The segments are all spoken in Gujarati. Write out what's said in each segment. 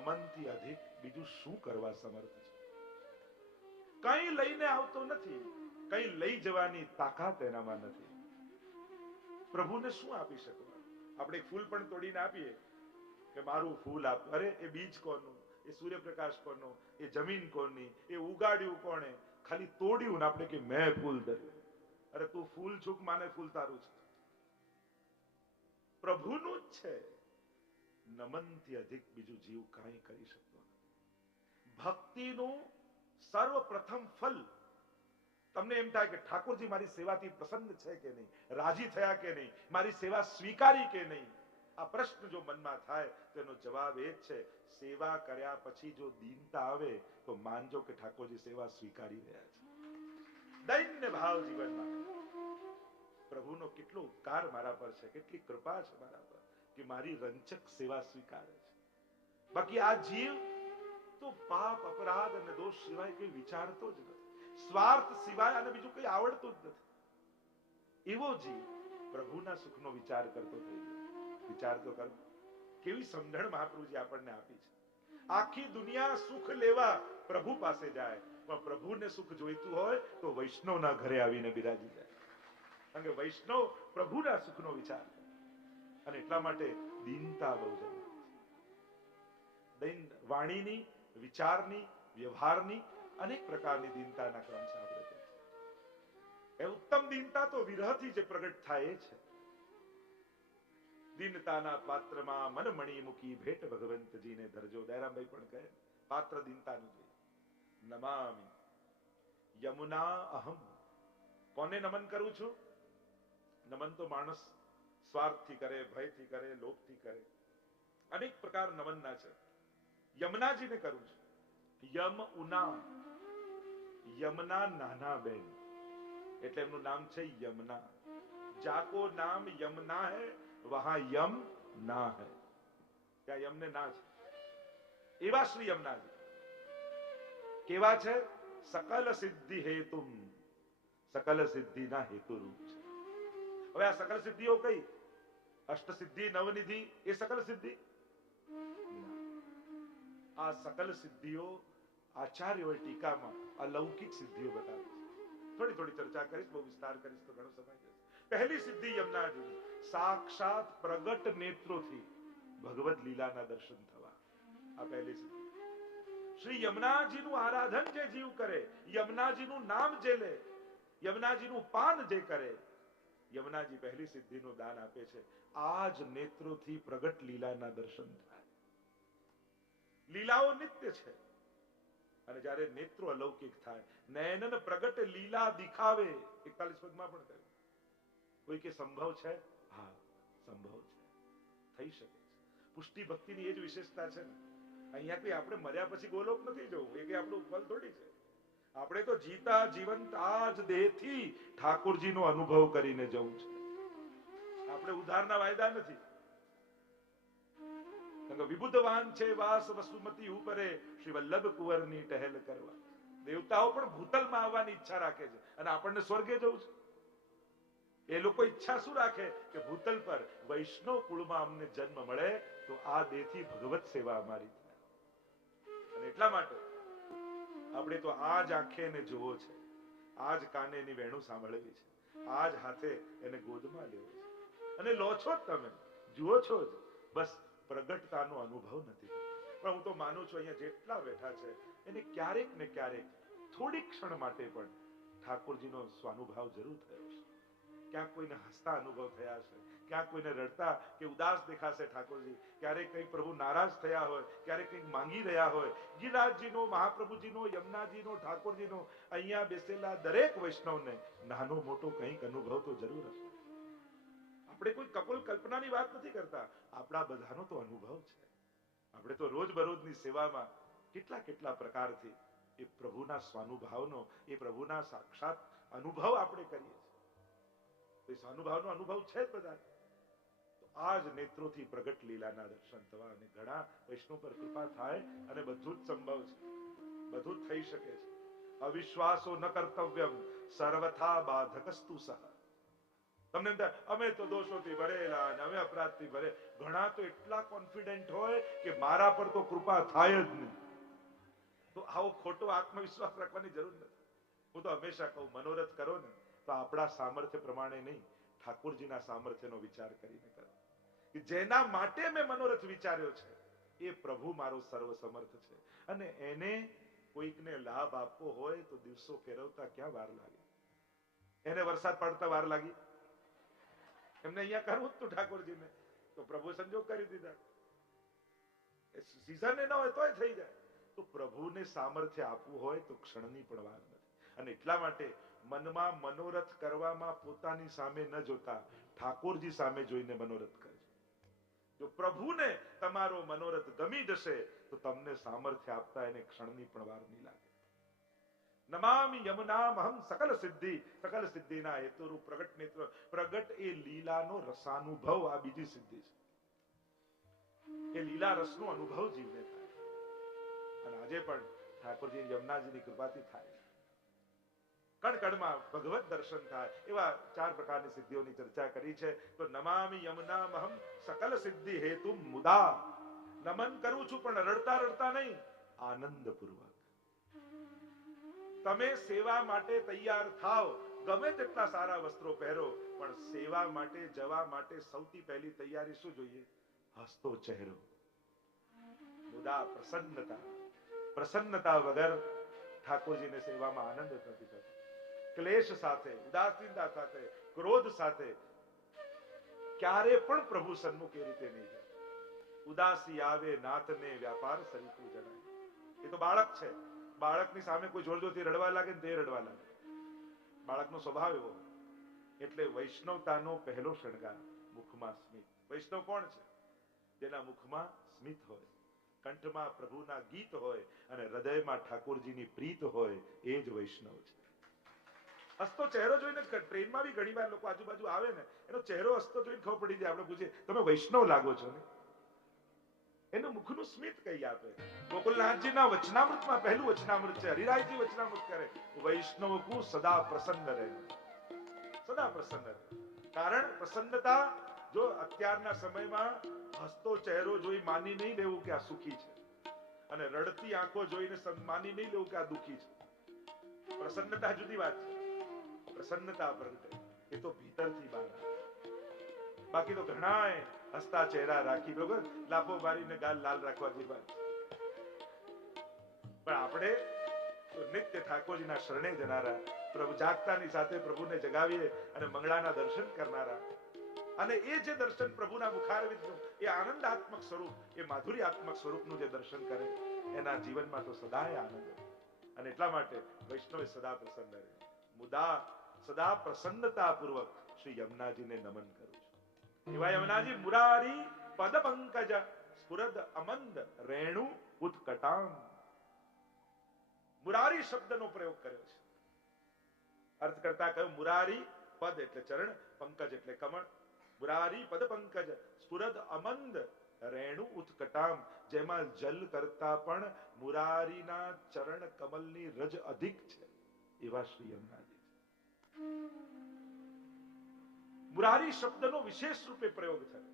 નમનથી અધિક બીજું શું કરવા સમર્થ છે? કઈ લઈને આવતો નથી, કઈ લઈ જવાની તાકાત એનામાં નથી. પ્રભુને શું આપી શકવાનું? આપણે એક ફૂલ પણ તોડીને આપીએ કે મારું ફૂલ આપ, અરે એ બીજ કોનું, એ સૂર્યપ્રકાશ કોનો, એ જમીન કોની, એ ઉગાડ્યું કોણે? ખાલી તોડ્યું ને આપણે કે મેં ફૂલ ધર્યું. અરે તું ફૂલ છુક, માને ફૂલ તારું છે, પ્રભુનું જ છે. નમનથી અધિક બીજું જીવ કાંઈ કરી શકતો નથી. ભક્તિનું સર્વપ્રથમ ફલ તમને એમ થાય કે ઠાકોરજી મારી સેવાથી પ્રસન્ન છે કે નહીં, રાજી થયા કે નહીં, મારી સેવા સ્વીકારી કે નહીં. આ પ્રશ્ન જો મનમાં થાય તો એનો જવાબ એ જ છે, સેવા કર્યા પછી જો દીનતા આવે તો માનજો કે ઠાકોરજી સેવા સ્વીકારી રહ્યા છે. દૈન્ય ભાવ જીવનમાં પ્રભુનો કેટલો ઉપકાર મારા પર છે, કેટલી કૃપા છે મારા પર કે મારી રંચક સેવા સ્વીકારે છે. બાકી આ જીવ તો પાપ, અપરાધ અને દોષ સિવાય કઈ વિચારતો જ નથી, સ્વાર્થ સિવાય અને બીજું કઈ આવડતું જ નથી. એવો જીવ પ્રભુના સુખનો વિચાર કરતો થઈ ગયો. વિચાર તો કરો, કેવી સમજણ મહાપ્રભુજી આપણને આપી છે. આખી દુનિયા સુખ લેવા પ્રભુ પાસે જાય, પણ પ્રભુને સુખ જોઈતું હોય તો વૈષ્ણવના ઘરે આવીને બિરાજી જાય. કારણ કે વૈષ્ણવ પ્રભુના સુખનો વિચાર કરે, અને એટલા માટે દીનતા બહુ જરૂરી છે. વાણીની, વિચારની, વ્યવહારની અનેક પ્રકારની દીનતાના ક્રમ છે. આપણે એ ઉત્તમ દીનતા તો વિરહથી જે પ્રગટ થાય છે. દીનતાના પાત્રમાં મન મણી મૂકી ભેટ ભગવંતજીને ધરજો. દયારામભાઈ પણ કહે પાત્ર દીનતાનું જોઈએ. નમામિ યમુના અહમ. કોને નમન કરું છું? નમન તો માણસ સ્વાર્થથી કરે, ભયથી કરે, લોભથી કરે, અનેક પ્રકાર નમનના છે. યમુનાજીને કરું છું. યમ ઉના, યમના નાના બેન, એટલે એમનું નામ છે યમુના. જાકો નામ યમના હૈ, વહાં યમ ના હૈ. ત્યાં યમને ના છે. એવા શ્રી યમુનાજી કેવા છે? સકલ સિદ્ધિ હેતુમ, સકલ સિદ્ધિના હેતુ રૂપ છે. હવે આ સકલ સિદ્ધિઓ કઈ? અષ્ટ સિદ્ધિ, નવનિધિ, એ સકલ સિદ્ધિ? આ સકલ સિદ્ધિઓ આચાર્યોએ ટીકામાં અલૌકિક સિદ્ધિઓ બતાવી છે. થોડી થોડી ચર્ચા કરીશ, બહુ વિસ્તાર કરીશ તો ઘણો સમય જશે. પહેલી સિદ્ધિ યમુનાજી, સાક્ષાત પ્રગટ નેત્રોથી ભગવદ લીલાના દર્શન થવા. આ પહેલી સિદ્ધિ. શ્રી યમુનાજીનું આરાધન જે જીવ કરે, યમુનાજીનું નામ જે લે, યમુનાજીનું પાન જે કરે, યમુનાજી પહેલી સિદ્ધિનું દાન આપે છે. આ જ નેત્રોથી પ્રગટ લીલાના દર્શન થાય. લીલાઓ નિત્ય છે, અને જ્યારે નેત્રો અલૌકિક થાય, નયનન પ્રગટ લીલા દિખાવે. 41 પદમાં પણ કહ્યું. કોઈ કે સંભવ છે? હા, સંભવ છે, થઈ શકે છે. પુષ્ટિ ભક્તિની એ જ વિશેષતા છે ને. અહીંયા કોઈ આપણે મર્યા પછી ગોલોક નથી જવું, એ કે આપણું ફલ થોડી છે. આપણે તો જીતા જીવંત આજ દેહથી ઠાકોરજીનો અનુભવ કરીને જવું છે. આપણે ઉધારના વાયદા નથી. વિબુધવાન છે વાસ વસુમતી ઉપરે, શ્રી વલ્લભ કુંવરની ટહેલ કરવા. દેવતાઓ પણ ભૂતલમાં આવવાની ઈચ્છા રાખે છે, અને આપણને સ્વર્ગે જવું છે. એ લોકો ઈચ્છા શું રાખે કે ભૂતલ પર વૈષ્ણવ કુળમાં અમને જન્મ મળે તો આ દેહથી ભગવત સેવા અમારી થાય. અને એટલા માટે આપણે તો આ જ આંખે એને જોવો છે, આ જ કાને એની વેણું સાંભળવી છે, આ જ હાથે એને ગોદમાં લેવો છે. અને લો છો જ, તમે જુઓ છો જ, બસ પ્રગટતાનો અનુભવ નથી. પણ હું તો માનું છું અહીંયા જેટલા બેઠા છે એને ક્યારેક ને ક્યારેક થોડી ક્ષણ માટે પણ ઠાકોરજીનો સ્વાનુભાવ જરૂર થયો છે. ક્યાંક કોઈને હસતા અનુભવ થયા છે, ક્યાંક કોઈને રડતા કે ઉદાસ દેખાશે ઠાકોરજી. ક્યારેક કંઈક પ્રભુ નારાજ થયા હોય, ક્યારેક કંઈક માંગી રહ્યા હોય. ગિરિરાજજીનો, મહાપ્રભુજીનો, યમુનાજીનો, ઠાકોરજીનો, અહીંયા બેસેલા દરેક વૈષ્ણવને નાનો મોટો કંઈક અનુભવ તો જરૂર હશે. આપણે કોઈ કપોલ કલ્પનાની વાત નથી કરતા, આપણા બધાનો તો અનુભવ છે. આપણે તો રોજબરોજની સેવામાં કેટલા કેટલા પ્રકારથી એ પ્રભુના સ્વાનુભાવનો, એ પ્રભુના સાક્ષાત અનુભવ આપણે કરીએ છીએ. સ્વાનુભાવનો અનુભવ છે જ બધા. તો આ જ નેત્રોથી પ્રગટ લીલાના દર્શન થવા, અને ઘણા વૈષ્ણવ પર કૃપા થાય, અને બધું જ સંભવ છે, બધું જ થઈ શકે છે. અવિશ્વાસો ન કર્તવ્યમ સર્વથા બાધકસ્તુ સહ. તમને એમ થાય અમે તો દોષોથી ભરેલા અને અમે અપરાધથી ભરે. ઘણા તો એટલા કોન્ફિડન્ટ હોય કે મારા પર તો કૃપા થાય જ નહીં. તો આવો ખોટો આત્મવિશ્વાસ રાખવાની જરૂર નથી. હું તો હંમેશા કહું, મનોરથ કરો ને તો આપણા સામર્થ્ય પ્રમાણે નહીં, ઠાકોરજીના સામર્થ્યનો વિચાર કરીને કરો. કે જેના માટે મેં મનોરથ વિચાર્યો છે એ પ્રભુ મારો સર્વસમર્થ છે, અને એને કોઈકને લાભ આપવો હોય તો દિવસો ફેરવતા ક્યાં વાર લાગે? એને વરસાદ પડતા વાર લાગી? એમને અહીંયા કરવું જ તું ઠાકોરજીને, તો પ્રભુ સંજોગ કરી દીધા. સીઝન ન હોય તોય થઈ જાય. તો પ્રભુને સામર્થ્ય આપવું હોય તો ક્ષણની પણ વાર નથી. અને એટલા માટે મનમાં મનોરથ કરવામાં પોતાની સામે ન જોતા ઠાકોરજી સામે જોઈને મનોરથ કરજો. જો પ્રભુને તમારો મનોરથ ગમી જશે તો તમને સામર્થ્ય આપતા એને ક્ષણની પણ વાર નહીં લાગે. નમામિ યમુનામહં સકલ સિદ્ધિ, સકલ સિદ્ધિના હેતુરૂપ પ્રગટ નેત્ર. પ્રગટ એ લીલાનો રસાનુભવ, આ બીજી સિદ્ધિ છે. એ લીલા રસનો અનુભવ જીવને થાય. અને આજે પણ ઠાકોરજી યમુનાજીની કૃપાથી થાય. કણકણમાં ભગવત દર્શન થાય. એવા 4 પ્રકારની સિદ્ધિઓની ચર્ચા કરી છે. તો નમામિ યમુનામહં સકલ સિદ્ધિ હેતુ મુદા. નમન કરું છું પણ રડતા રડતા નહીં, આનંદપૂર્વક. તમે સેવા માટે તૈયાર થાવ, ગમે તેટલા સારા વસ્ત્રો પહેરો, પણ સેવા માટે જવા માટે સૌથી પહેલી તૈયારી શું જોઈએ? હસતો ચહેરો, મુદા પ્રસન્નતા. પ્રસન્નતા વગર ઠાકોરજીને સેવામાં આનંદ નથી થતો. ક્લેશ સાથે, ઉદાસીનતા સાથે, ક્રોધ સાથે ક્યારે પણ પ્રભુ સન્મુખ એ રીતે નહીં જાય. ઉદાસી આવે નાથને વ્યાપાર સરીતું જણાય. એ તો બાળક છે, બાળકની સામે કોઈ જોર જોરથી રડવા લાગે ને તે રડવા લાગે. બાળકનો સ્વભાવ એવો. એટલે વૈષ્ણવતાનો પહેલો શણગાર મુખમાં સ્મિત. વૈષ્ણવ કોણ છે? જેના મુખમાં સ્મિત હોય, કંઠમાં પ્રભુના ગીત હોય અને હૃદયમાં ઠાકોરજીની પ્રીત હોય, એ જ વૈષ્ણવ છે. હસતો ચહેરો જોઈને ટ્રેનમાં બી ઘણી વાર લોકો આજુબાજુ આવે ને, એનો ચહેરો હસતો જોઈને ખબર પડી જાય. આપણે પૂછીએ તમે વૈષ્ણવ લાગો છો ને, એનું મુખનું સ્મિત કઈ આપે. ગોકુલનાથજીના વચનામૃતમાં પહેલું વચનામૃત છે, હરિરાયજી વચનામૃત કરે, વૈષ્ણવ કો સદા પ્રસન્ન રહે. સદા પ્રસન્ન રહે. કારણ પ્રસન્નતા, જો અત્યારના સમયમાં હસતો ચહેરો જોઈ માની નહીં લેવું કે આ સુખી છે, અને રડતી આંખો જોઈને માની નહીં લેવું કે આ દુખી છે. પ્રસન્નતા જુદી વાત છે. પ્રસન્નતા પ્રગટે એ તો ભીતરથી બહાર આવે. બાકી તો ઘણાએ હસતા ચહેરા રાખી બરોબર, લાફો મારીને ગાલ લાલ રાખવા જેવી વાત. પણ આપણે તો નિત્ય ઠાકોરજીના શરણે જનારા, પ્રભુ જાગતાની સાથે પ્રભુને જગાવીએ અને મંગળાના દર્શન કરનારા. અને એ જે દર્શન પ્રભુના મુખારવિંદનું, એ આનંદાત્મક સ્વરૂપ, એ માધુર્યાત્મક સ્વરૂપનું જે દર્શન કરે, એના જીવનમાં તો સદાય આનંદ. અને એટલા માટે વૈષ્ણવ સદા પ્રસન્ન રહે. મુદા સદા પ્રસન્નતા પૂર્વક શ્રી યમુનાજીને નમન કરું છું. એવા યમુનાજી મુરારી પદ પંકજ સ્ફુરદ અમંદ રેણુ ઉત્કટામ. મુરારી શબ્દનો પ્રયોગ કર્યો છે. અર્થ કરતા કહ્યું મુરારી પદ એટલે ચરણ, પંકજ એટલે કમળ. મુરારી પદ પંકજ સ્ફુરદ અમંદ રેણુ ઉત્કટામ. જેમાં જલ કરતા પણ મુરારીના ચરણ કમલની રજ અધિક છે, એવા શ્રી યમુનાજી. મુરારી શબ્દનો વિશેષ રૂપે પ્રયોગ થયો.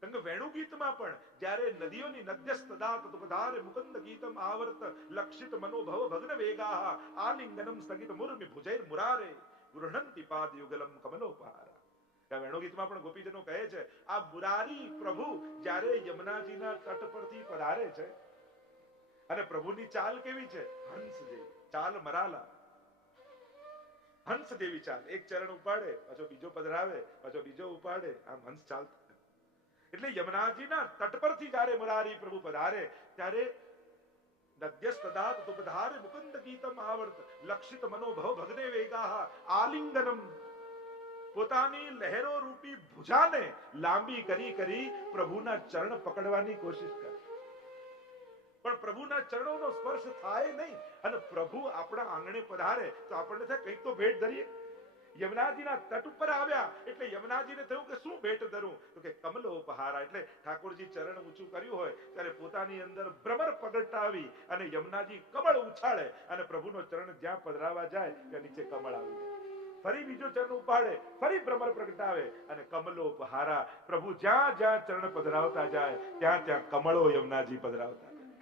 કારણ કે વેણુ ગીતમાં પણ જ્યારે નદીઓની નદ્યસ્તદા તદુપધારે મુકંદ ગીતમ આવર્ત લક્ષિત મનોભવ ભગ્ન વેગાહ આલિંગનમ સ્થગિત મુર્મિ ભુજૈર મુરારે ગૃહણંતિ પાદ યુગલમ કમલોપહારા. વેણુ ગીતમાં પણ ગોપીજનો કહે છે, આ મુરારી પ્રભુ જ્યારે યમુનાજીના તટ પરથી પધારે છે, અને પ્રભુની ચાલ કેવી છે? હંસ જેવી ચાલ, મરાલા હંસ જેવી ચાલ. એક ચરણ ઉપાડે, પાછો બીજો પધરાવે, પાછો બીજો ઉપાડે, આમ હંસ ચાલતા. એટલે યમુનાજીના તટ પરથી જ્યારે મુરારી પ્રભુ પધારે ત્યારે નદ્યસ્તદાત તુપધારે મુકુંદ ગીતમ આવર્ત લક્ષિત મનોભવ ભગ્ને વેગાહ આલિંગનમ. પોતાની લહેરો રૂપી ભુજાને લાંબી કરી કરી પ્રભુના ચરણ પકડવાની કોશિશ કરે, પણ પ્રભુના ચરણોનો સ્પર્શ થાય નહીં. અને પ્રભુ આપણા આંગણે પધારે તો આપણને થાય કંઈક તો ભેટ ધરીએ. યમુનાજીના તટ ઉપર આવ્યા એટલે યમુનાજીને થયું કે શું ભેટ ધરું? તો કે કમલોપહારા. એટલે ઠાકોરજી ચરણ ઊંચું કર્યું હોય ત્યારે પોતાની અંદર ભ્રમર પગટાવી અને યમુનાજી કમળ ઉછાળે, અને પ્રભુનો ચરણ જ્યાં પધરાવા જાય ત્યાં નીચે કમળ આવી જાય. ફરી બીજો ચરણ ઉપાડે, ફરી ભ્રમર પ્રગટાવે અને કમલોપહારા. પ્રભુ જ્યાં જ્યાં ચરણ પધરાવતા જાય ત્યાં ત્યાં કમળો યમુનાજી પધરાવતા જાય.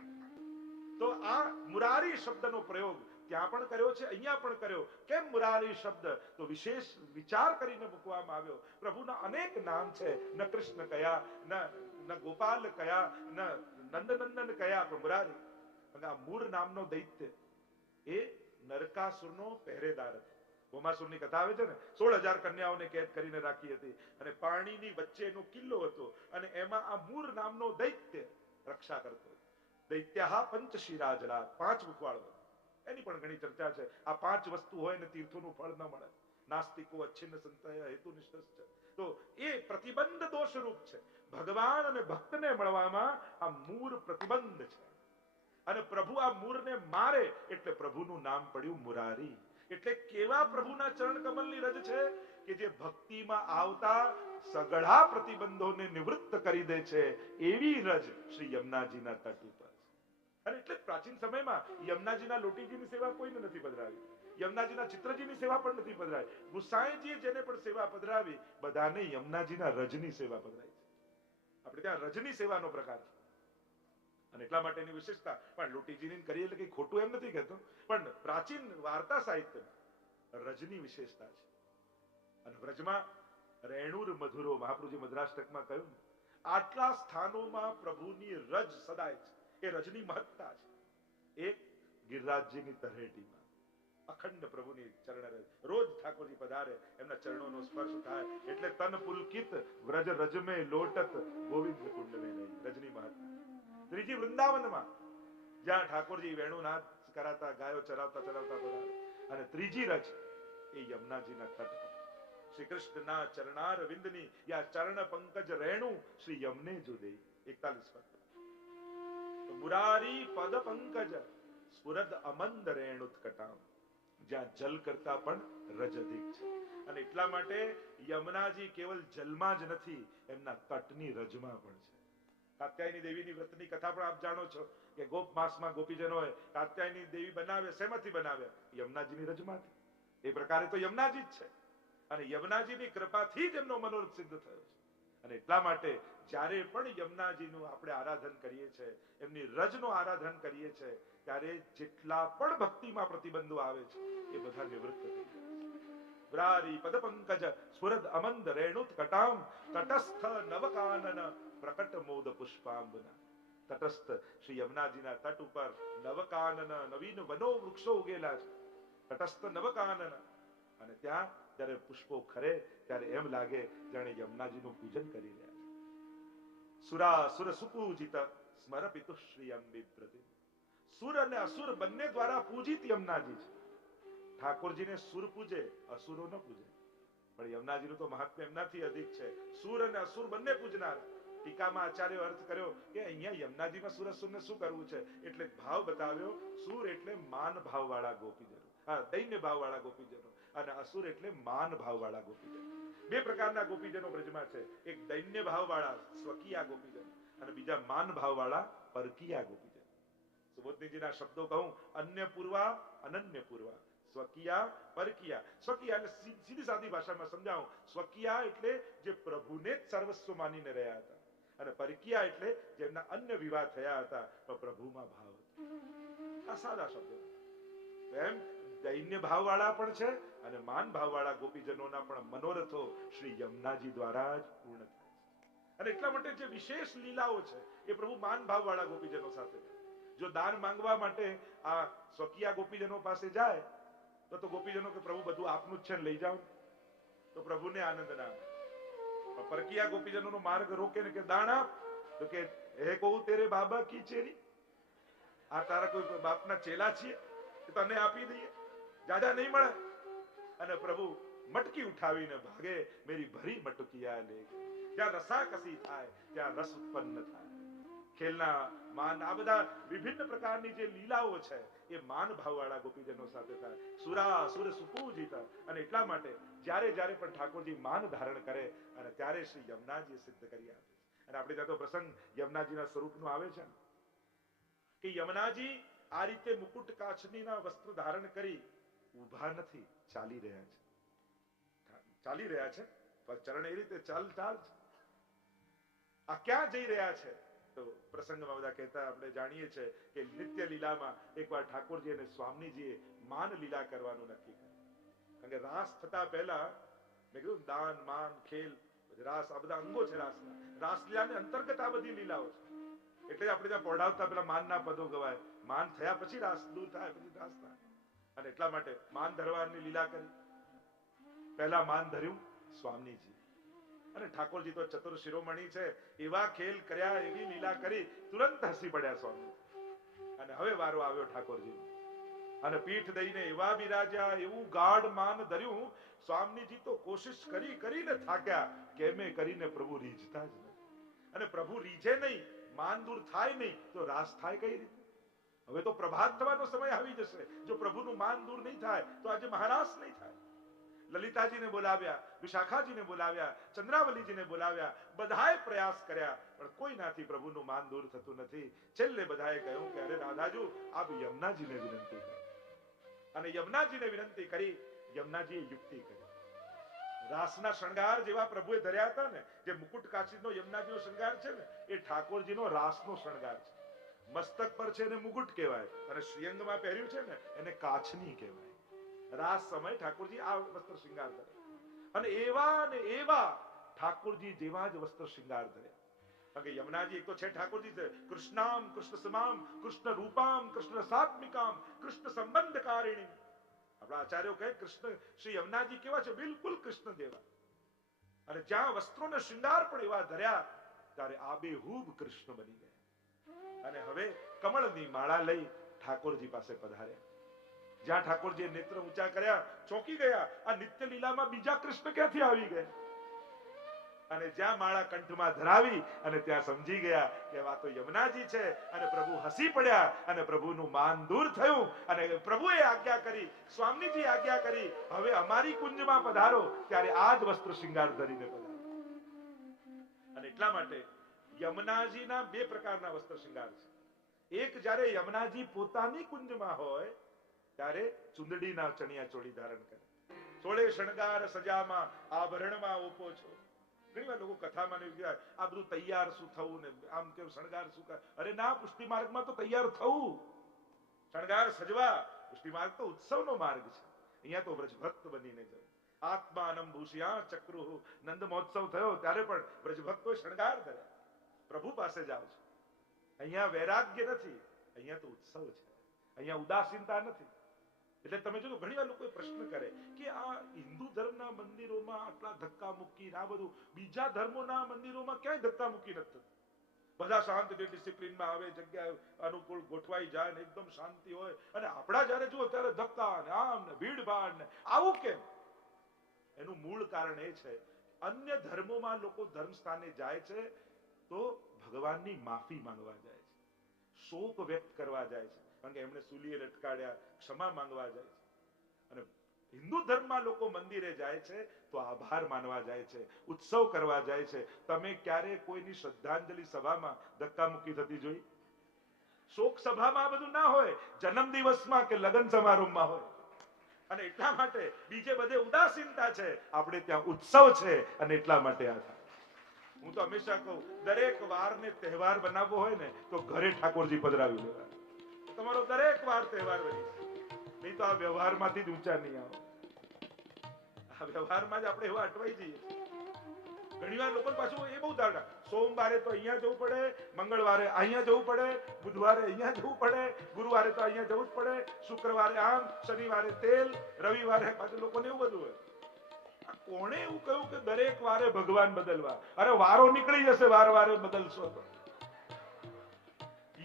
તો આ મુરારી શબ્દનો પ્રયોગ ત્યાં પણ કર્યો છે, અહીંયા પણ કર્યો. કેમ મુરારી શબ્દ? તો વિશેષ વિચાર કરીને મૂકવામાં આવ્યો. પ્રભુના અનેક નામ છે, ન કૃષ્ણ કયા, ન ગોપાલ કયા, ન નંદનંદન કયા, પણ મુરારી. અને આ મૂર નામનો દૈત્ય એ નરકાસુરનો પહેરેદાર હતો. ભૌમાસુરની કથા આવે છે ને, 16,000 કન્યાઓને કેદ કરીને રાખી હતી અને પાણીની વચ્ચેનો કિલ્લો હતો અને એમાં આ મૂર નામનો દૈત્ય રક્ષા કરતો. દૈત્યઃ પંચશિરાજલા, 5 મુખવાળો. એની પણ ઘણી ચર્ચા છે. આ 5 વસ્તુ હોય ને તીર્થોનું ફળ ન મળે. નાસ્તિકો અચ્છિન્ન સંતય હેતુનિષ્ઠ છે. તો એ પ્રતિબંધ દોષરૂપ છે. ભગવાન અને ભક્તને મળવામાં આ મૂર પ્રતિબંધ છે. અને પ્રભુ આ મૂરને મારે એટલે પ્રભુનું નામ પડ્યું મુરારી. એટલે કેવા પ્રભુના ચરણ કમલની રજ છે કે જે ભક્તિમાં આવતા સઘળા પ્રતિબંધોને નિવૃત્ત કરી દે છે. એવી રજ શ્રી યમુનાજીના તટ ઉપર. અને એટલે પ્રાચીન સમયમાં યમુનાજીના લોટીજીની સેવા કોઈને નથી પધરાવી. યમુનાજીના ચિત્રજીની સેવા પણ નથી પધરાવી. ગુસાઈજીએ જેને પણ સેવા પધરાવી બધાને યમુનાજીના રજની સેવા પધરાવી છે. આપણે ત્યાં રજની સેવાનો પ્રકાર છે અને એટલા માટેની વિશેષતા. પણ લોટીજીની કરીએ એટલે કઈ ખોટું એમ નથી કહેતો, પણ પ્રાચીન વાર્તા સાહિત્યમાં રજની વિશેષતા છે. અને વ્રજમાં રેણુર મધુરો, મહાપ્રભુજી મદ્રાષ્ટકમાં કહ્યું, આટલા સ્થાનોમાં પ્રભુની રજ સદાય છે. એ રજની મહત્તા છે. એક ગિરિરાજજીની તળેટીમાં અખંડ પ્રભુની ચરણ રજ. રોજ ઠાકોરજી પધારે, એમના ચરણોનો સ્પર્શ થાય એટલે તન પુલકિત વ્રજ રજમે લોટત ગોવિંદ કુંડ મે નહીં. રજની મહત્તા. ત્રીજી વૃંદાવનમાં જ્યાં ઠાકોરજી વેણુનાદ કરાતા, ગાયો ચરાવતા ચરાવતા પધારે. અને ત્રીજી રજ એ યમુનાજીના તટ પર શ્રી કૃષ્ણના ચરણાર વિંદની યા ચરણ પંકજ રેણુ શ્રી યમને જુદે. 41 પદ. મુરારી પદ પંકજ સ્ફુરદ અમંદ રેણુત્કટામ. જ્યાં જલ કરતા પણ રજ અધિક છે. અને એટલા માટે યમુનાજી કેવલ જલમાં જ નથી, એમના તટની રજમાં પણ છે. કાત્યાયની દેવીની વ્રતની કથા પણ આપ જાણો છો કે ગોપ માસમાં ગોપીજનોએ કાત્યાયની દેવી બનાવે. શેમાંથી બનાવે? યમુનાજીની રજમાંથી. એ પ્રકારે તો યમુનાજી જ છે અને યમુનાજીની કૃપાથી જ એમનો મનોરથ સિદ્ધ થયો છે. અને એટલા માટે જ્યારે પણ યમુનાજીનું આપણે આરાધન કરીએ છીએ, એમની રજનું આરાધન કરીએ છીએ, ત્યારે જેટલા પણ ભક્તિમાં પ્રતિબંધો આવે છે એ બધા નિવૃત્ત થઈ જાય છે. બ્રારી પદ પંકજ સ્ફુરદ અમંદ રેણુત્કટામ તટસ્થ નવકાનન પ્રકટ મોદ પુષ્પાંબના. તટસ્થ શ્રી યમુનાજીના તટ ઉપર નવકાનન, નવીન વનો વૃક્ષો ઉગેલા છે. તટસ્થ નવકાનન. અને ત્યાં જ્યારે પુષ્પો ખરે ત્યારે એમ લાગે જાણે યમુનાજીનું પૂજન કરી રહ્યા છે. સુરાસુર સુપૂજિત સ્મર પિતુશ્રીયમ બિભ્રતિ. સુર અને અસુર બંને દ્વારા પૂજિત યમુનાજી છે. ઠાકોરજીને સુર પૂજે, અસુરો ન પૂજે. પણ યમુનાજીનું તો મહાત્મ્ય એમનાથી અધિક છે. સુર અને અસુર બંને પૂજનાર. ટીકામાં આચાર્ય અર્થ કર્યો કે અહીંયા યમુનાજીમાં સુર અસુરને શું કરવું છે, એટલે ભાવ બતાવ્યો. સુર એટલે માન ભાવ વાળા ગોપીજનો, દૈન્ય ભાવ વાળા ગોપીજનો, અને અસુર એટલે માન ભાવ વાળા ગોપીજનો. બે પ્રકારના ગોપીજનો બ્રજમાં છે. એક દૈન્ય ભાવ વાળા સ્વકીયા ગોપીજનો અને બીજા માન ભાવ વાળા પરકીયા ગોપીજનો. સુબોધનીજીના શબ્દો કહું, અન્ય પૂર્વા, અનન્ય પૂર્વા, સ્વકીયા, પરકીયા. સ્વકીયા એટલે સીધી સાદી ભાષામાં સમજાવું, સ્વકીયા એટલે જે પ્રભુને જ સર્વસ્વ માનીને રહ્યા હતા, અને પરકીયા એટલે જેમના અન્ય વિવાહ થયા હતા પણ પ્રભુમાં ભાવ હતો. આ સાદા શબ્દો. એમ દૈન્ય ભાવ વાળા પણ છે અને માન ભાવ વાળા ગોપીજનોના પણ મનોરથો શ્રી યમુનાજી દ્વારા જ પૂર્ણ થાય છે. અને એટલા માટે જે વિશેષ લીલાઓ છે એ પ્રભુ માન ભાવ વાળા ગોપીજનો સાથે. જો દાન માંગવા માટે આ સ્વકીયા ગોપીજનો પાસે જાય તો ગોપીજનો કે પ્રભુ બધું આપનું જ છે ને લઈ જાઓ, તો પ્રભુને આનંદ ના આવે. પરકીયા ગોપીજનોનો માર્ગ રોકે ને કે દાન આપ, તો કે હે કહું તેરે બાબા કી ચેરી, આ તારા કોઈ બાપના ચેલા છીએ, તને આપી દઈએ, જાજા નહીં મળે. અને પ્રભુ મટકી ઉઠાવીને ભાગે, મેરી ભરી મટકિયા લે. જ્યાં રસાકસી થાય ત્યાં રસ ઉત્પન્ન થાય. ખેલના માન, આ બધા વિભિન્ન પ્રકારની જે લીલાઓ છે એ માન ભાવ વાળા ગોપીજનો સાથે થાય. સુરાસુર સુપૂજિત. અને એટલા માટે જ્યારે જ્યારે પણ ઠાકોરજી માન ધારણ કરે અને ત્યારે શ્રી યમુનાજી સિદ્ધ કરી આપે. અને આપણે ત્યાં તો પ્રસંગ યમુનાજીના સ્વરૂપનો આવે છે કે યમુનાજી આ રીતે મુકુટ કાછનીના વસ્ત્ર ધારણ કરી ઊભા નથી, ચાલી રહ્યા છે. ચાલી રહ્યા છે, ચરણ એ રીતે ચાલ છે. આ ક્યાં જઈ રહ્યા છે? તો પ્રસંગમાં બધા કહેતા આપણે જાણીએ છીએ કે નિત્ય લીલામાં એકવાર ઠાકોરજી અને સ્વામીજીએ માન લીલા કરવાનું નક્કી કર્યું. કારણ કે રાસ થતા પહેલા મેં કીધું દાન, માન, ખેલ, રાસ આ બધા અંગો છે રાસના. રાસલીલાને અંતર્ગત આ બધી લીલાઓ છે. એટલે આપણે ત્યાં પઢાવતા પેલા માનના પદો ગવાય. માન થયા પછી રાસ દૂર થાય, પછી રાસ થાય. અને એટલા માટે માન ધરવાની લીલા કરી. પહેલા માન ધર્યું સ્વામીજી, અને ઠાકોરજી તો ચતુર શિરોમણી છે, એવા ખેલ કર્યા, એવી લીલા કરી, તુરંત હસી પડ્યા સ્વામી. અને હવે વારો આવ્યો ઠાકોરજી, અને પીઠ દઈને એવા બિરાજ્યા, એવું ગાઢ માન ધર્યું. સ્વામીજી તો કોશિશ કરીને થાક્યા, કેમે કરીને પ્રભુ રીઝતા જ નથી. અને પ્રભુ રીઝે નહીં, માન દૂર થાય નહીં, તો રાસ થાય કઈ રીતે? હવે તો પ્રભાત થવાનો સમય આવી જશે. જો પ્રભુનું માન દૂર નહીં થાય તો આજે મહારાસ નહીં થાય. લલિતાજીને બોલાવ્યા, વિશાખાજીને બોલાવ્યા, ચંદ્રાવલીજીને બોલાવ્યા, બધાએ પ્રયાસ કર્યા, પણ કોઈ નાથી પ્રભુનું માન દૂર થતું નથી. છેલ્લે બધાએ કહ્યું કે અરે રાધાજુ, આપ યમુનાજીને વિનંતી કરો. અને યમુનાજીને વિનંતી કરી. યમુનાજીએ યુક્તિ કરી. રાસના શણગાર જેવા પ્રભુએ ધર્યા હતા ને, જે મુકુટ કાશીનો યમુનાજીનો શણગાર છે ને, એ ઠાકોરજીનો રાસનો શણગાર છે. મસ્તક પર છે એને મુકુટ કહેવાય, અને શ્રીઅંગમાં પહેર્યું છે ને એને કાછની કહેવાય. રાસ સમય ઠાકોરજી આ વસ્ત્ર શૃંગાર ધરે, અને એવા ને એવા ઠાકોરજી જેવા જ વસ્ત્ર શૃંગાર ધરે. કારણ કે યમુનાજી એક તો છે ઠાકોરજી છે, કૃષ્ણામ કૃષ્ણ સમામ, કૃષ્ણ રૂપામ, કૃષ્ણ સાત્મિકામ, કૃષ્ણ સંબંધકારિણી. આપણા આચાર્યો કહે કૃષ્ણ શ્રી યમુનાજી કેવા છે? બિલકુલ કૃષ્ણ જેવા. અને જ્યાં વસ્ત્રોને શૃંગાર પણ એવા ધર્યા, ત્યારે આબેહૂબ કૃષ્ણ બની ગયા. અને હવે કમળની માળા લઈ ઠાકોરજી પાસે પધાર્યા. જ્યાં ઠાકોરજીએ નેત્ર ઊંચા કર્યા, ચોંકી ગયા, આ નિત્ય લીલામાં બીજા કૃષ્ણ ક્યાંથી આવી ગયા? અને જ્યાં માળા કંઠમાં ધરાવી, અને ત્યાં સમજી ગયા કે આ તો યમુનાજી છે. અને પ્રભુ હસી પડ્યા, અને પ્રભુનું માન દૂર થયું. અને પ્રભુએ આજ્ઞા કરી, સ્વામીજી આજ્ઞા કરી, હવે અમારી કુંજમાં પધારો. ત્યારે આ જ વસ્ત્ર શૃંગાર ધરીને પધારો. અને એટલા માટે યમુનાજીના બે પ્રકારના વસ્ત્ર શૃંગાર છે. એક જ્યારે યમુનાજી પોતાની કુંજમાં હોય ત્યારે ચુંદડીના ચણિયા ચોળી ધારણ કરે, સોળે શણગાર સજામાં આભરણમાં ઓપો છો. ઘણી વાર લોકો કથામાં આ બધું તૈયાર શું થવું ને આમ કેમ શણગાર શું કરે? અરે ના, પુષ્ટિ માર્ગમાં તો તૈયાર થવું, શણગાર સજવા. પુષ્ટિ માર્ગ તો ઉત્સવનો માર્ગ છે. અહીંયા તો વ્રજભક્ત બનીને જવું. આત્માનમ ભૂષ્યા ચક્રુ નંદ મહોત્સવ થયો ત્યારે પણ વ્રજભક્તોએ શણગાર કર્યા. પ્રભુ પાસે જાઓ છો. અહીંયા વૈરાગ્ય નથી, અહીંયા તો ઉત્સવ છે. અહીંયા ઉદાસીનતા નથી. એટલે તમે જો ઘણી વાર લોકો પ્રશ્ન કરે કે આ હિન્દુ ધર્મના મંદિરોમાં આટલા ધક્કા મુક્કી, આ બધું બીજા ધર્મોના મંદિરોમાં ક્યાંય ધક્કા મુક્કી નથી. બધા શાંતિથી ડિસિપ્લિનમાં આવે, જગ્યા અનુકૂળ ગોઠવાઈ જાય ને એકદમ શાંતિ હોય. અને આપણા જયારે જુઓ ત્યારે ધક્કા ને આમ ને ભીડભાડ ને આવું કેમ? એનું મૂળ કારણ એ છે, અન્ય ધર્મોમાં લોકો ધર્મ સ્થાને જાય છે તો ભગવાનની માફી માંગવા જાય છે, શોક વ્યક્ત કરવા જાય છે, કારણ કે એમણે સૂલીએ લટકાડ્યા, ક્ષમા માંગવા જાય છે. અને હિન્દુ ધર્મમાં લોકો મંદિરે જાય છે તો આભાર માનવા જાય છે, ઉત્સવ કરવા જાય છે. તમે ક્યારે કોઈની શ્રદ્ધાંજલિ સભામાં ધક્કા મુક્કી થતી જોઈ? શોક સભામાં બધું ના હોય, જન્મ દિવસમાં કે લગ્ન સમારોહમાં હોય. અને એટલા માટે બીજે બધે ઉદાસીનતા છે, આપણે ત્યાં ઉત્સવ છે. અને એટલા માટે આ થાય. હું તો હંમેશા કહું, દરેક વારને તહેવાર બનાવવો હોય ને તો ઘરે ઠાકોરજી પધરાવી લેવા. તમારો દરેક વાર તહેવાર બની, નહીં તો આ વ્યવહારમાંથી જ ઊંચા નહીં આવો. આ વ્યવહારમાં જ આપણે એવા અટવાઈ જઈએ. ઘણી વાર લોકો પાછું એ બહુ ધારણા, સોમવારે તો અહીંયા જવું પડે, મંગળવારે અહીંયા જવું પડે, બુધવારે અહીંયા જવું પડે, ગુરુવારે તો અહીંયા જવું જ પડે, શુક્રવારે આમ, શનિવારે તેલ, રવિવારે પાછું લોકોને એવું બધું હોય. કોણે એવું કહ્યું કે દરેક વારે ભગવાન બદલવા? અરે વારો નીકળી જશે, વારે બદલશો તો.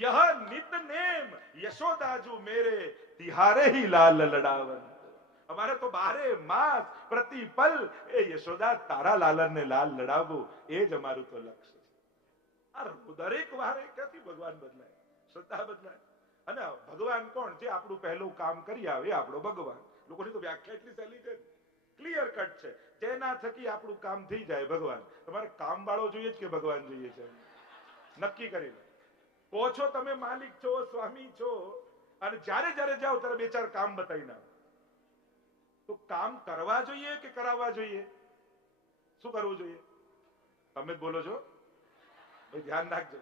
यह नित नेम यशोदाजू मेरे तिहारे ही लाल लड़ावन. અમારે તો બારે માસ પ્રતિ પલ એ યશોદા તારા લાલનને લાલ લડાવવું, એ જ અમારું તો લક્ષ્ય છે. આ દરેક વારે ક્યાંથી ભગવાન બદલાય? શ્રદ્ધા બદલાય. અને ભગવાન કોણ? જે આપણું પહેલું કામ કરી આવે આપણો ભગવાન. લોકોની તો વ્યાખ્યા એટલી સહેલી છે, ક્લિયર કટ છે. જેના થકી આપણું કામ થઈ જાય ભગવાન. તમારે કામ વાળો જોઈએ છે કે ભગવાન જોઈએ છે? નક્કી કરી લો. કહો છો તમે માલિક છો, સ્વામી છો, અને જ્યારે જાઓ ત્યારે બે ચાર કામ બતાવી ના. તો કામ કરવા જોઈએ કે કરાવવા જોઈએ? શું કરવું જોઈએ? તમે જ બોલો છો, ભાઈ ધ્યાન રાખજો.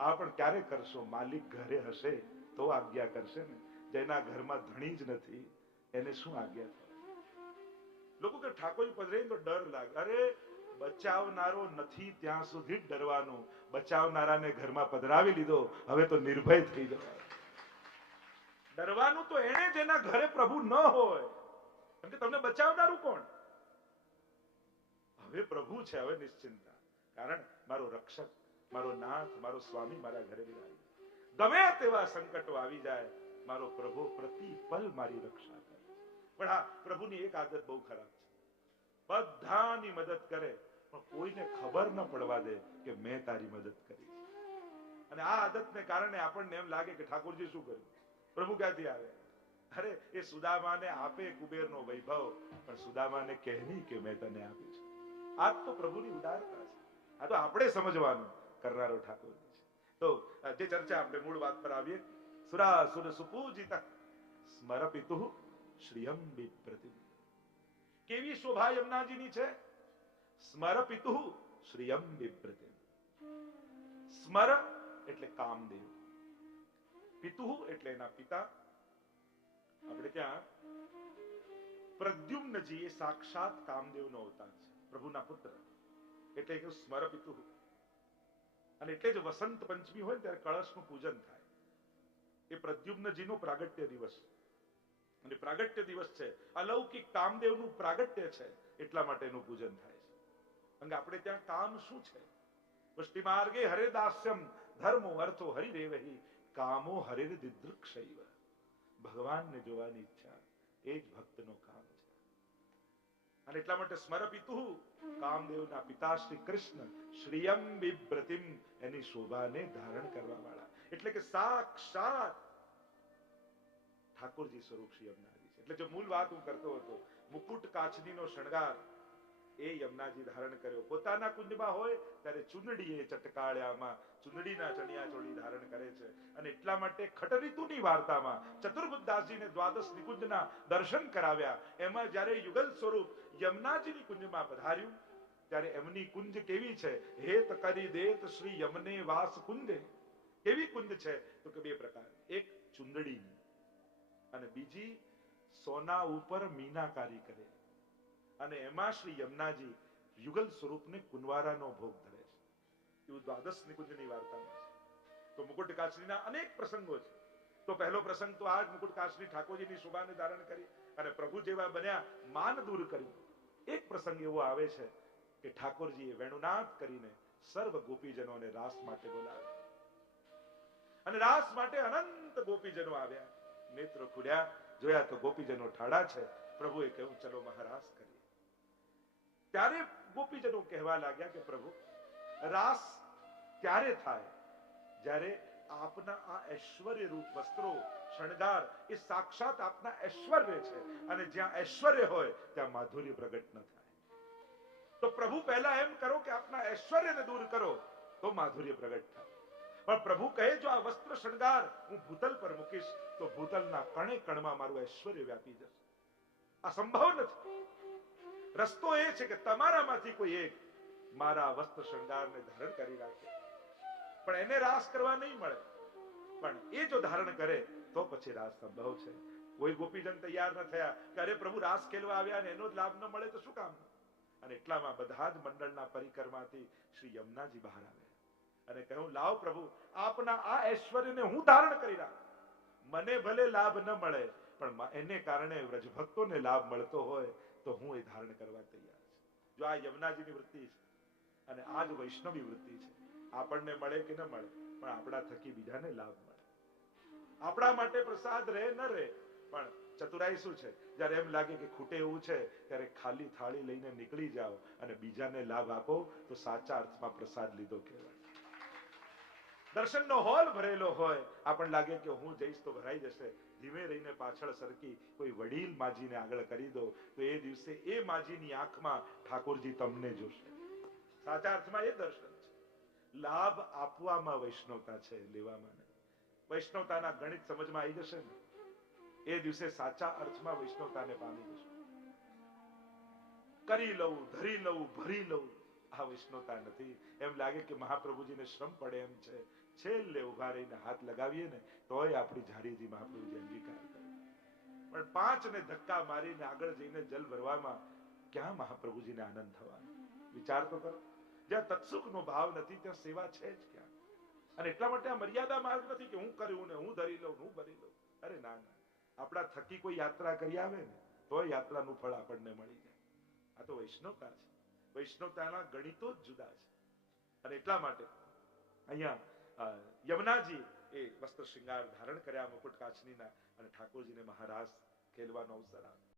આ પણ ક્યારે કરશો? માલિક ઘરે હશે તો આજ્ઞા કરશે ને. જેના ઘરમાં ધણી જ નથી એને શું આજ્ઞા થાય? લોકો કે ઠાકોરજી પધરે તો ડર લાગે. અરે બચાવનારો નથી ત્યાં સુધી જ ડરવાનું. બચાવનારાને ઘરમાં પધરાવી લીધો, હવે તો નિર્ભય થઈ જવાય. ડરવાનું તો એને જેના ઘરે પ્રભુ ન હોય. કેમ કે તમને બચાવનારું કોણ? હવે પ્રભુ છે, હવે નિશ્ચિંતા. કારણ મારો રક્ષક, મારો નાથ, મારો સ્વામી મારા ઘરે બિરાજે. ગમે તેવા સંકટો આવી જાય, મારો પ્રભુ પ્રતિપલ મારી રક્ષા કરે. પણ હા, પ્રભુની એક આદત બહુ ખરાબ છે. બધાની મદદ કરે પણ કોઈને ખબર ન પડવા દે કે મેં તારી મદદ કરી. અને આ આદતને કારણે આપણને એમ લાગે કે ઠાકોરજી શું કર્યું, પ્રભુ ક્યાંથી આવે? અરે એ સુદામાને આપે કુબેરનો વૈભવ, પણ સુદામાને કહે નહીં કે મેં તને આપ્યું છે. આ તો પ્રભુની ઉદારતા છે. આ તો આપણે સમજવાનું કરનારો ઠાકોરજી છે. તો જે ચર્ચા આપણે મૂળ વાત પર આવીએ. સુરાસુર સુપૂજિત સ્મરપિતુ શ્રીયમ વિપ્રતિમ. કેવી શોભા યમુનાજીની છે? સ્મરપિતુ શ્રીયમ વિપ્રતિમ. સ્મર એટલે કામદેવ, પિતુ એટલે એના પિતા. આપણે ત્યાં પ્રદ્યુમ્નજી એ સાક્ષાત કામદેવનો અવતાર છે, પ્રભુના પુત્ર, એટલે કે સ્મરપિતુ. અને એટલે જ વસંત પંચમી હોય ત્યારે કળશનું પૂજન થાય. એ પ્રદ્યુમ્નજીનો પ્રાગટ્ય દિવસ, અને પ્રાગટ્ય દિવસ છે, અલૌકિક કામદેવનું પ્રાગટ્ય છે, એટલા માટે એનું પૂજન થાય છે. અને આપણે ત્યાં કામ શું છે? પુષ્ટિ માર્ગે હરે દાસ્યમ ધર્મો અર્થો હરિરેવહી કામો હરિર દિદૃક્ષૈવ. ભગવાનને જોવાની ઈચ્છા એ જ ભક્તનો કામ છે. અને એટલા માટે સ્મરપિતુ, કામદેવના પિતા શ્રી કૃષ્ણ, શ્રીયમ બિભ્રતિમ, એની શોભાને ધારણ કરવા વાળા, એટલે કે સાક્ષાત ઠાકોરજી સ્વરૂપ શ્રી યમુનાજી છે. એટલે જો મૂળ વાત હું કરતો હતો, મુકુટ કાચનીનો શણગાર એ યમુનાજી ધારણ કર્યો. પોતાના કુંજમાં હોય ત્યારે ચુંદડીએ ચટકાળ્યામાં ચુંદડીના ચણિયા ચોળી ધારણ કરે છે. અને એટલા માટે ખટરીતુની વાર્તામાં ચતુર્બુદ્ધદાસજીને દ્વાદશ નિકુંજના દર્શન કરાવ્યા. એમાં જ્યારે યુગલ સ્વરૂપ યમુનાજીની કુંજમાં પધાર્યું ત્યારે એમની કુંજ કેવી છે? હેત કરી દેત શ્રી યમને વાસ કુંજે. કેવી કુંજ છે? તો કે બે પ્રકાર, એક ચુંદડીની અને બીજી સોના ઉપર મીનાકારી કરે. અને એમાં શ્રી યમુનાજી યુગલ સ્વરૂપને કુંવારાનો ભોગ ધરે છે. એવું દ્વાદશ નિકુંજની વાર્તામાં છે. તો મુકુટ કાચરીના અનેક પ્રસંગો છે. તો પહેલો પ્રસંગ તો આ જ મુકુટ કાચરી ઠાકોરજીની શોભાને ધારણ કરી અને પ્રભુ જેવા બન્યા, માન દૂર કર્યું. એક પ્રસંગ એવો આવે છે કે ઠાકોરજીએ વેણુનાદ કરીને સર્વ ગોપીજનોને રાસ માટે બોલાવ્યા. અને રાસ માટે અનંત ગોપીજનો આવ્યા. નેત્ર ખુલ્યા, જોયા તો ગોપીજનો ઠાડા છે. પ્રભુએ કહ્યું ચલો મહારાસ કરીએ. ત્યારે ગોપીજનો કહેવા લાગ્યા કે પ્રભુ, રાસ ત્યારે થાય જ્યારે આપના આ ઐશ્વર્ય રૂપ વસ્ત્રો શણગાર એ સાક્ષાત આપના ઐશ્વર્ય છે. અને જ્યાં ઐશ્વર્ય હોય ત્યાં માધુર્ય પ્રગટ ન થાય. તો પ્રભુ પહેલા એમ કરો કે આપના ઐશ્વર્યને દૂર કરો તો માધુર્ય પ્રગટ થાય. પણ પ્રભુ કહે જો આ વસ્ત્ર શણગાર હું ભૂતલ પર મૂકીશ તો ભૂતલના કણે કણમાં મારું ઐશ્વર્ય વ્યાપી જશે. આ સંભવ નથી. રસ્તો એ છે કે તમારામાંથી કોઈ એક મારા વસ્ત્ર શણગારને ધારણ કરી રાખે. પણ એને રાસ કરવા નહીં મળે, પણ એ જો ધારણ કરે તો પછી રાસ સંભવ છે. કોઈ ગોપીજન તૈયાર ન થયા કે અરે પ્રભુ રાસ ખેલવા આવ્યા અને એનો જ લાભ ન મળે તો શું કામ? અને એટલામાં બધા જ મંડળના પરિકરમાંથી શ્રી યમુનાજી બહાર આવ્યા અને કહ્યું, લાવ પ્રભુ, આપના આ ઐશ્વર્યને હું ધારણ કરી રાખું. મને ભલે લાભ ન મળે પણ એને કારણે વ્રજભક્તોને લાભ મળતો હોય તો હું એ ધારણ કરવા તૈયાર છું. જો આ યમુનાજીની વૃત્તિ છે અને આ જ વૈષ્ણવી વૃત્તિ છે. આપણને મળે કે ન મળે પણ આપણા થકી બીજાને લાભ મળે. આપણા માટે પ્રસાદ રહે ન રહે, પણ ચતુરાઈ શું છે? જ્યારે એમ લાગે કે ખૂટે એવું છે ત્યારે ખાલી થાળી લઈને નીકળી જાઓ અને બીજાને લાભ આપો તો સાચા અર્થમાં પ્રસાદ લીધો કહેવાય. દર્શનનો હોલ ભરેલો હોય, આપણને લાગે કે હું જઈશ તો ભરાઈ જશે, ધીમે રહીને પાછળ સરકી કોઈ વડીલ માજીને આગળ કરી દો તો એ દિવસે એ માજીની આંખમાં ઠાકોરજી તમને જોશે. સાચા અર્થમાં એ દર્શન છે. લાભ આપવામાં વૈષ્ણવતા છે, લેવામાં નહીં. વૈષ્ણવતાના ગણિત સમજમાં આવી જશે ને એ દિવસે સાચા અર્થમાં વૈષ્ણવતાને પામી જશે. કરી લઉં, ધરી લઉં, ભરી લઉં, આ વૈષ્ણવતા નથી. એમ લાગે કે મહાપ્રભુજીને શ્રમ પડે એમ છે. છેલ્લે ઉભા રહીને હાથ લગાવીએ ને તોય આપણી જારીજી મહાપ્રભુજી અંગીકાર કરે. પણ 5 ને ધક્કા મારીને આગળ જઈને જલ ભરવામાં ક્યાં મહાપ્રભુજીને આનંદ થવાનો? વિચાર તો કરો. જ્યાં તત્સુખનો ભાવ નથી ત્યાં સેવા છે જ ક્યાં? અને એટલા માટે આ મર્યાદા માર્ગ નથી કે હું કર્યું ને હું ધરી લઉં, હું ભરી લઉં. અરે ના ના, આપણા થકી કોઈ યાત્રા કરી આવે ને તો યાત્રાનું ફળ આપણને મળી જાય. આ તો વૈષ્ણવતા છે. વૈષ્ણવતાના ગણિતો જ જુદા છે. અને એટલા માટે અહીંયા યમુનાજી એ વસ્ત્ર શૃંગાર ધારણ કર્યા મુકુટ કાચનીના, અને ઠાકોરજીને મહારાસ ખેલવાનો અવસર આવ્યો.